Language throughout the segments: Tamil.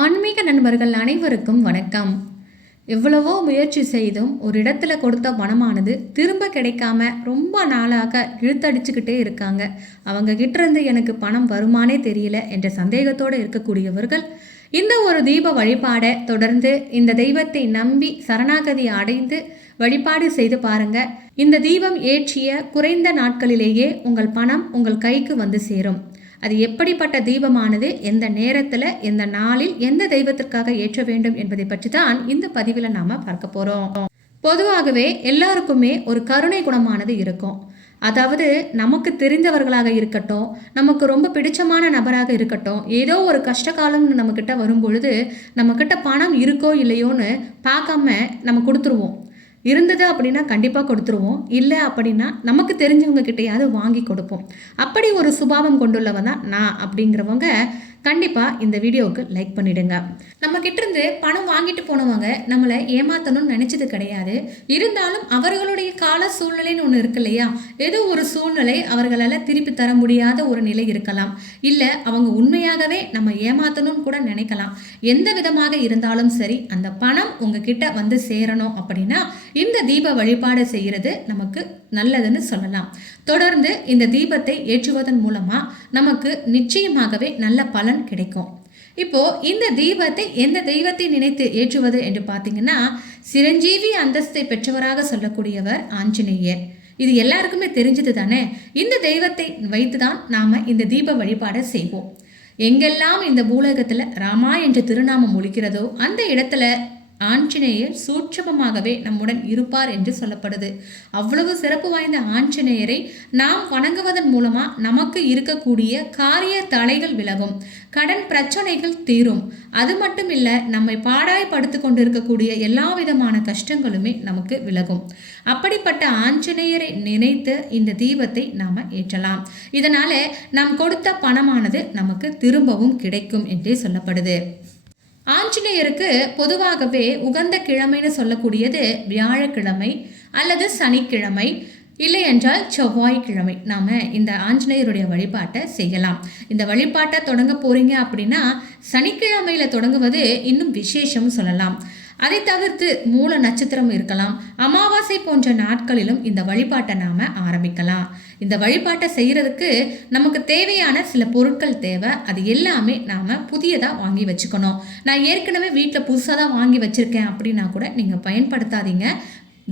ஆன்மீக நண்பர்கள் அனைவருக்கும் வணக்கம். எவ்வளவோ முயற்சி செய்தும் ஒரு இடத்துல கொடுத்த பணமானது திரும்ப கிடைக்காம ரொம்ப நாளாக இழுத்தடிச்சுக்கிட்டே இருக்காங்க. அவங்க கிட்ட இருந்து எனக்கு பணம் வருமானே தெரியல என்ற சந்தேகத்தோடு இருக்கக்கூடியவர்கள் இந்த ஒரு தீப வழிபாடை தொடர்ந்து இந்த தெய்வத்தை நம்பி சரணாகதி அடைந்து வழிபாடு செய்து பாருங்க. இந்த தீபம் ஏற்றிய குறைந்த நாட்களிலேயே உங்கள் பணம் உங்கள் கைக்கு வந்து சேரும். அது எப்படிப்பட்ட தீபமானது, எந்த நேரத்தில், எந்த நாளில், எந்த தெய்வத்திற்காக ஏற்ற வேண்டும் என்பதை பற்றி தான் இந்த பதிவில் நாம் பார்க்க போகிறோம். பொதுவாகவே எல்லாருக்குமே ஒரு கருணை குணமானது இருக்கும். அதாவது நமக்கு தெரிந்தவர்களாக இருக்கட்டும், நமக்கு ரொம்ப பிடிச்சமான நபராக இருக்கட்டும், ஏதோ ஒரு கஷ்டகாலம் நம்மக்கிட்ட வரும்பொழுது நம்மக்கிட்ட பணம் இருக்கோ இல்லையோன்னு பார்க்காம நம்ம கொடுத்துருவோம். இருந்தது அப்படின்னா கண்டிப்பாக கொடுத்துருவோம், இல்லை அப்படின்னா நமக்கு தெரிஞ்சவங்க கிட்டையாவது வாங்கி கொடுப்போம். அப்படி ஒரு சுபாவம் கொண்டுள்ளவன் தான் நான் அப்படிங்கிறவங்க கண்டிப்பாக இந்த வீடியோவுக்கு லைக் பண்ணிடுங்க. நம்ம கிட்டேருந்து பணம் வாங்கிட்டு போனவங்க நம்மளை ஏமாற்றணும்னு நினச்சது கிடையாது. இருந்தாலும் அவர்களுடைய கால சூழ்நிலைன்னு ஒன்று இருக்கு இல்லையா, ஏதோ ஒரு சூழ்நிலை அவர்களால் திருப்பி தர முடியாத ஒரு நிலை இருக்கலாம். இல்லை அவங்க உண்மையாகவே நம்ம ஏமாற்றணும்னு கூட நினைக்கலாம். எந்த விதமாக இருந்தாலும் சரி, அந்த பணம் உங்ககிட்ட வந்து சேரணும் அப்படின்னா இந்த தீப வழிபாடு செய்கிறது நமக்கு நல்லதுன்னு சொல்லலாம். தொடர்ந்து இந்த தீபத்தை ஏற்றுவதன் மூலமாக நமக்கு நிச்சயமாகவே நல்ல பலன் கிடைக்கும். இப்போ இந்த தீபத்தை எந்த தெய்வத்தை நினைத்து ஏற்றுவது என்று பார்த்தீங்கன்னா, சிரஞ்சீவி அந்தஸ்தை பெற்றவராக சொல்லக்கூடியவர் ஆஞ்சநேயர். இது எல்லாருக்குமே தெரிஞ்சது தானே. இந்த தெய்வத்தை வைத்துதான் நாம இந்த தீப வழிபாடை செய்வோம். எங்கெல்லாம் இந்த பூலகத்துல ராமா என்ற திருநாமம் ஒலிக்கிறதோ அந்த இடத்துல ஆஞ்சநேயர் சூட்சமமாகவே நம்முடன் இருப்பார் என்று சொல்லப்படுது. அவ்வளவு சிறப்பு வாய்ந்த ஆஞ்சநேயரை நாம் வணங்குவதன் மூலமா நமக்கு இருக்கக்கூடிய காரிய தடைகள் விலகும், கடன் பிரச்சனைகள் தீரும். அது மட்டும் இல்லை, நம்மை பாடாய்படுத்தி கொண்டிருக்கக்கூடிய எல்லா விதமான கஷ்டங்களுமே நமக்கு விலகும். அப்படிப்பட்ட ஆஞ்சநேயரை நினைத்து இந்த தீபத்தை நாம ஏற்றலாம். இதனால நாம் கொடுத்த பணமானது நமக்கு திரும்பவும் கிடைக்கும் என்றே சொல்லப்படுது. ஆஞ்சநேயருக்கு பொதுவாகவே உகந்த கிழமைன்னு சொல்லக்கூடியது வியாழக்கிழமை அல்லது சனிக்கிழமை, இல்லை என்றால் செவ்வாய்க்கிழமை நாம் இந்த ஆஞ்சநேயருடைய வழிபாட்டை செய்யலாம். இந்த வழிபாட்டை தொடங்க போறீங்க அப்படின்னா சனிக்கிழமையில் தொடங்குவது இன்னும் விசேஷம் சொல்லலாம். அதை தவிர்த்து மூல நட்சத்திரம் இருக்கலாம், அமாவாசை போன்ற நாட்களிலும் இந்த வழிபாட்டை நாம் ஆரம்பிக்கலாம். இந்த வழிபாட்டை செய்கிறதுக்கு நமக்கு தேவையான சில பொருட்கள் தேவை. அது எல்லாமே நாம் புதியதாக வாங்கி வச்சுக்கணும். நான் ஏற்கனவே வீட்டில் புதுசாக தான் வாங்கி வச்சுருக்கேன் அப்படின்னா கூட நீங்கள் பயன்படுத்தாதீங்க.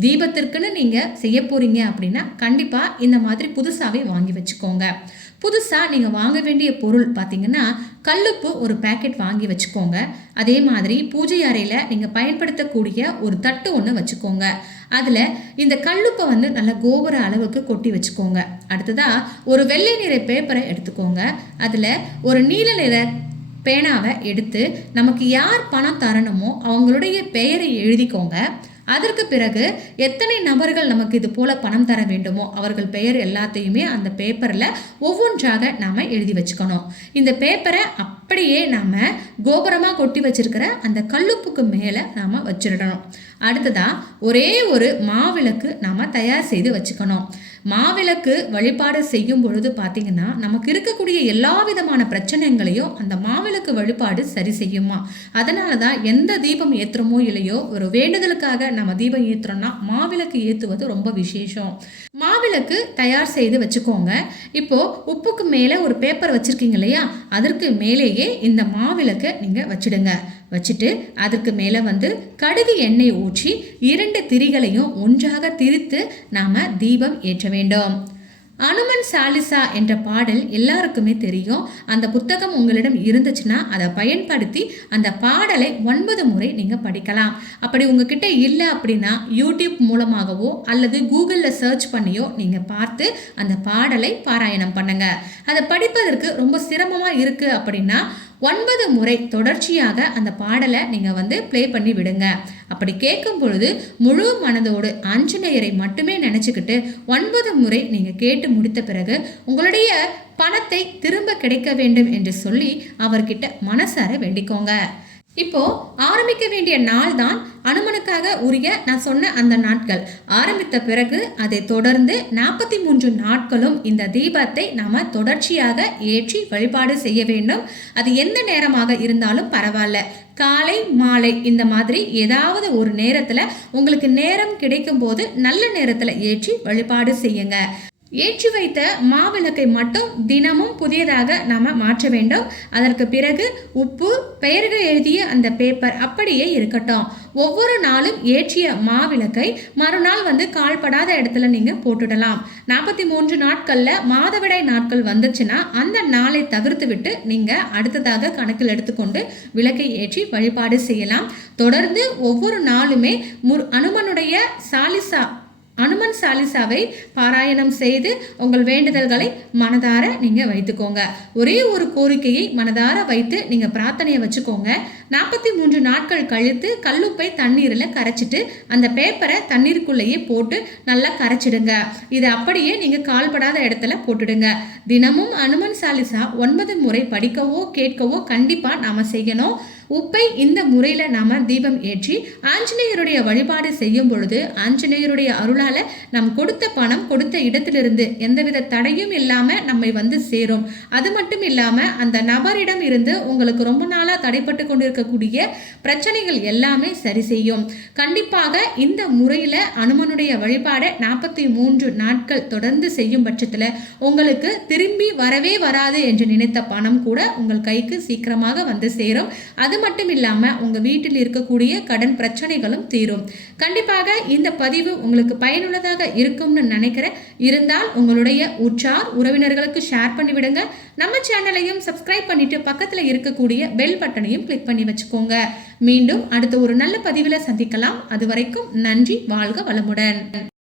தீபத்திற்குன்னு நீங்கள் செய்ய போகிறீங்க அப்படின்னா கண்டிப்பாக இந்த மாதிரி புதுசாகவே வாங்கி வச்சுக்கோங்க. புதுசாக நீங்கள் வாங்க வேண்டிய பொருள் பார்த்தீங்கன்னா, கல்லுப்பு ஒரு பேக்கெட் வாங்கி வச்சுக்கோங்க. அதே மாதிரி பூஜை அறையில் நீங்கள் பயன்படுத்தக்கூடிய ஒரு தட்டு ஒன்று வச்சுக்கோங்க. அதில் இந்த கல்லுப்பை நல்ல கோபுர அளவுக்கு கொட்டி வச்சுக்கோங்க. அடுத்ததாக ஒரு வெள்ளை நிற பேப்பரை எடுத்துக்கோங்க. அதில் ஒரு நீல நிற பேனாவை எடுத்து நமக்கு யார் பணம் தரணுமோ அவங்களுடைய பெயரை எழுதிக்கோங்க. அதற்கு பிறகு எத்தனை நபர்கள் நமக்கு இது போல பணம் தர வேண்டுமோ அவர்கள் பெயர் எல்லாத்தையுமே அந்த பேப்பரில் ஒவ்வொன்றாக நாம் எழுதி வச்சுக்கணும். இந்த பேப்பரை அப்படியே நாம் கோபுரமாக கொட்டி வச்சிருக்கிற அந்த கல்லுப்புக்கு மேலே நாம் வச்சிடணும். அடுத்ததாக ஒரே ஒரு மாவிளக்கு நாம் தயார் செய்து வச்சுக்கணும். மாவிளக்கு வழிபாடு செய்யும் பொழுது பார்த்தீங்கன்னா நமக்கு இருக்கக்கூடிய எல்லா விதமான பிரச்சனைகளையும் அந்த மாவிளக்கு வழிபாடு சரி செய்யுமா. அதனால தான் எந்த தீபம் ஏற்றுறமோ இல்லையோ, ஒரு வேண்டுதலுக்காக நம்ம தீபம் ஏற்றுறோம்னா மாவிளக்கு ஏற்றுவது ரொம்ப விசேஷம். மாவிளக்கு தயார் செய்து வச்சுக்கோங்க. இப்போ உப்புக்கு மேலே ஒரு பேப்பர் வச்சிருக்கீங்க இல்லையா, அதற்கு மேலேயே இந்த மாவிளக்கை நீங்கள் வச்சிடுங்க. வச்சுட்டு அதற்கு மேலே கடுகு எண்ணெய் ஊற்றி 2 திரிகளையும் ஒன்றாக திரித்து நாம் தீபம் ஏற்ற வேண்டும். அனுமன் சாலிசா என்ற பாடல் எல்லாருக்குமே தெரியும். அந்த புத்தகம் உங்களிடம் இருந்துச்சுன்னா அதை பயன்படுத்தி அந்த பாடலை 9 முறை நீங்கள் படிக்கலாம். அப்படி உங்ககிட்ட இல்லை அப்படின்னா யூடியூப் மூலமாகவோ அல்லது கூகுளில் சர்ச் பண்ணியோ நீங்கள் பார்த்து அந்த பாடலை பாராயணம் பண்ணுங்க. அதை படிப்பதற்கு ரொம்ப சிரமமாக இருக்குது அப்படின்னா 9 முறை தொடர்ச்சியாக அந்த பாடலை நீங்கள் ப்ளே பண்ணி விடுங்க. அப்படி கேட்கும் பொழுது முழு மனதோடு ஆஞ்சநேயரை மட்டுமே நினச்சிக்கிட்டு 9 முறை நீங்கள் கேட்டு முடித்த பிறகு உங்களுடைய பணத்தை திரும்ப கிடைக்க வேண்டும் என்று சொல்லி அவர்கிட்ட மனசார வேண்டிக்கோங்க. இப்போ ஆரம்பிக்க வேண்டிய நாள் தான் அனுமனுக்காக உரிய நான் சொன்ன அந்த நாட்கள். ஆரம்பித்த பிறகு அதை தொடர்ந்து 43 நாட்களும் இந்த தீபத்தை நாம தொடர்ச்சியாக ஏற்றி வழிபாடு செய்ய வேண்டும். அது எந்த நேரமாக இருந்தாலும் பரவாயில்ல. காலை மாலை இந்த மாதிரி ஏதாவது ஒரு நேரத்துல உங்களுக்கு நேரம் கிடைக்கும் போது நல்ல நேரத்துல ஏற்றி வழிபாடு செய்யுங்க. ஏற்றி வைத்த மாவிளக்கை மட்டும் தினமும் புதியதாக நாம் மாற்ற வேண்டும். அதற்கு பிறகு உப்பு, பெயர்கள் எழுதிய அந்த பேப்பர் அப்படியே இருக்கட்டும். ஒவ்வொரு நாளும் ஏற்றிய மாவிளக்கை மறுநாள் கால்படாத இடத்துல நீங்கள் போட்டுடலாம். 43 நாட்களில் மாதவிடாய் நாட்கள் வந்துச்சுன்னா அந்த நாளை தவிர்த்து விட்டு நீங்கள் அடுத்ததாக கணக்கில் எடுத்துக்கொண்டு விளக்கை ஏற்றி வழிபாடு செய்யலாம். தொடர்ந்து ஒவ்வொரு நாளுமே அனுமனுடைய அனுமன் சாலிசாவை பாராயணம் செய்து உங்கள் வேண்டுதல்களை மனதார நீங்கள் வைத்துக்கோங்க. ஒரே ஒரு கோரிக்கையை மனதார வைத்து நீங்கள் பிரார்த்தனையை வச்சுக்கோங்க. 43 நாட்கள் கழித்து கல்லுப்பை தண்ணீரில் கரைச்சிட்டு அந்த பேப்பரை தண்ணீருக்குள்ளேயே போட்டு நல்லா கரைச்சிடுங்க. இதை அப்படியே நீங்கள் கால்படாத இடத்துல போட்டுடுங்க. தினமும் அனுமன் சாலிசா 9 முறை படிக்கவோ கேட்கவோ கண்டிப்பாக நாம் செய்யணும். உப்பை இந்த முறையில் நாம் தீபம் ஏற்றி ஆஞ்சநேயருடைய வழிபாடு செய்யும் பொழுது ஆஞ்சநேயருடைய அருளால் நாம் கொடுத்த பணம் கொடுத்த இடத்திலிருந்து எந்தவித தடையும் இல்லாமல் நம்மை சேரும். அது மட்டும் இல்லாமல் அந்த நபரிடம் இருந்து உங்களுக்கு ரொம்ப நாளாக தடைப்பட்டு கொண்டிருக்கக்கூடிய பிரச்சனைகள் எல்லாமே சரி செய்யும். கண்டிப்பாக இந்த முறையில் அனுமனுடைய வழிபாடை 43 நாட்கள் தொடர்ந்து செய்யும் பட்சத்தில் உங்களுக்கு திரும்பி வரவே வராது என்று நினைத்த பணம் கூட உங்கள் கைக்கு சீக்கிரமாக சேரும். அது மட்டும் இல்லாமல் உங்கள் வீட்டில் இருக்கக்கூடிய கடன் பிரச்சனைகளும் தீரும். கண்டிப்பாக இந்த பதிவு உங்களுக்கு பயனுள்ளதாக இருக்கும்னு நினைக்கிறேன். இருந்தால் உங்களுடைய உற்றார் உறவினர்களுக்கு ஷேர் பண்ணிவிடுங்க. நம்ம சேனலையும் சப்ஸ்கிரைப் பண்ணிட்டு பக்கத்தில் இருக்கக்கூடிய பெல் பட்டனையும் கிளிக் பண்ணி வச்சுக்கோங்க. மீண்டும் அடுத்த ஒரு நல்ல பதிவில் சந்திக்கலாம். அது வரைக்கும் நன்றி. வாழ்க வளமுடன்.